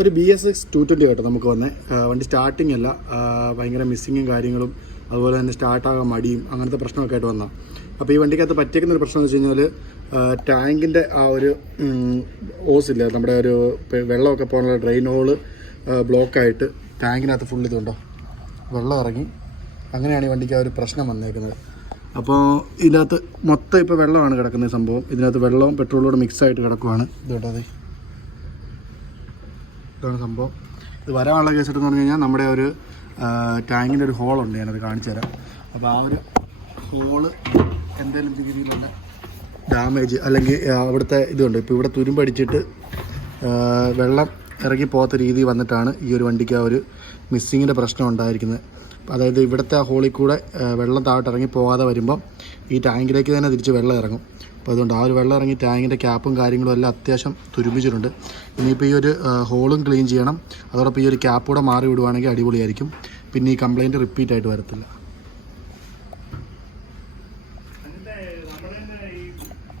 ഒരു BS6 220 കേട്ടോ നമുക്ക് വന്നേ. വണ്ടി സ്റ്റാർട്ടിങ് അല്ല, ഭയങ്കര മിസ്സിങ്ങും കാര്യങ്ങളും അതുപോലെ തന്നെ സ്റ്റാർട്ടാകാൻ മടിയും അങ്ങനത്തെ പ്രശ്നമൊക്കെ ആയിട്ട് വന്നാൽ. അപ്പോൾ ഈ വണ്ടിക്കകത്ത് പറ്റിയേക്കുന്ന ഒരു പ്രശ്നം എന്ന് വെച്ച് കഴിഞ്ഞാൽ ടാങ്കിൻ്റെ ആ ഒരു ഓസില്ല, നമ്മുടെ ഒരു വെള്ളമൊക്കെ പോകാനുള്ള ഡ്രെയിൻ ഹോള് ബ്ലോക്കായിട്ട് ടാങ്കിനകത്ത് ഫുൾ ഇതുണ്ടോ വെള്ളം ഇറങ്ങി. അങ്ങനെയാണ് ഈ വണ്ടിക്ക് ആ ഒരു പ്രശ്നം വന്നേക്കുന്നത്. അപ്പോൾ ഇതിനകത്ത് മൊത്തം ഇപ്പോൾ വെള്ളമാണ് കിടക്കുന്ന സംഭവം. ഇതിനകത്ത് വെള്ളവും പെട്രോളും കൂടെ മിക്സായിട്ട് കിടക്കുവാണ്. ഇതുകൊണ്ടോ അതെ, ഇതാണ് സംഭവം. ഇത് വരാനുള്ള കേസെന്ന് പറഞ്ഞു കഴിഞ്ഞാൽ നമ്മുടെ ഒരു ടാങ്കിൻ്റെ ഒരു ഹോളുണ്ട്, ഞാനത് കാണിച്ചു തരാം. അപ്പോൾ ആ ഒരു ഹോള് എന്തെങ്കിലും രീതിയിലുള്ള ഡാമേജ് അല്ലെങ്കിൽ അവിടുത്തെ ഇതുണ്ട്. ഇപ്പോൾ ഇവിടെ തുരുമ്പടിച്ചിട്ട് വെള്ളം ഇറങ്ങി പോകാത്ത രീതി വന്നിട്ടാണ് ഈ ഒരു വണ്ടിക്ക് ആ ഒരു മിസ്സിങ്ങിൻ്റെ പ്രശ്നം ഉണ്ടായിരിക്കുന്നത്. അതായത് ഇവിടുത്തെ ആ ഹോളിൽ കൂടെ വെള്ളം താഴോട്ട് ഇറങ്ങി പോകാതെ വരുമ്പം ഈ ടാങ്കിലേക്ക് തന്നെ തിരിച്ച് വെള്ളം ഇറങ്ങും. അപ്പോൾ അതുകൊണ്ട് ആ ഒരു വെള്ളം ഇറങ്ങി ടാങ്കിൻ്റെ ക്യാപ്പും കാര്യങ്ങളും എല്ലാം അത്യാവശ്യം തുരുമ്പിച്ചിട്ടുണ്ട്. ഇനിയിപ്പോൾ ഈ ഒരു ഹോളും ക്ലീൻ ചെയ്യണം. അതോടൊപ്പം ഈ ഒരു ക്യാപ്പ് കൂടെ മാറി വിടുവാണെങ്കിൽ അടിപൊളിയായിരിക്കും. പിന്നെ ഈ കംപ്ലയിൻറ്റ് റിപ്പീറ്റ് ആയിട്ട് വരത്തില്ല.